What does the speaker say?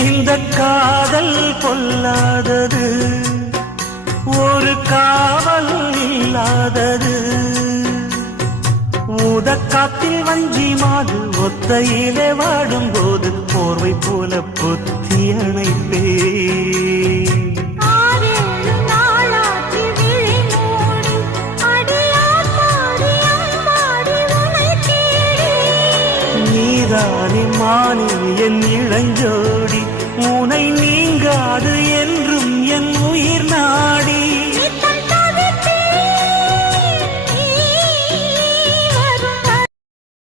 இந்த காதல் பொல்லாதது, ஒரு காவல் இல்லாதது. ஊதக்காத்தில் வஞ்சி மாது ஒத்தையிலே வாடும் போது போர்வை போல பொத்தி அணைப்பே. நீதானே மானே என் இளஞ்சோடி, உனை நீங்காது என்